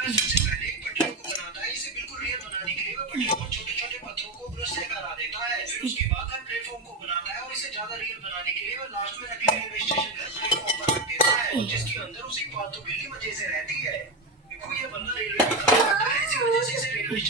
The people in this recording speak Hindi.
बिल्डिंग का सबसे पहले पटरियों को बनाता है। इसे बिल्कुल रियल बनाने के लिए वो पटरियों पर छोटे-छोटे पत्थरों को ब्रश से लगा देता है। फिर उसके बाद वह प्लेटफॉर्म को बनाता है और इसे ज्यादा रियल बनाने के लिए वो लास्ट में नकली रेलवे स्टेशन का प्लेटफॉर्म पर रख देता है, जिसके अंदर उसकी पालतू बिल्ली मजे से रहती है। देखो ये बंदा रेलवे में काम करता है, इसी वजह से इसे रेलवे स्टेशन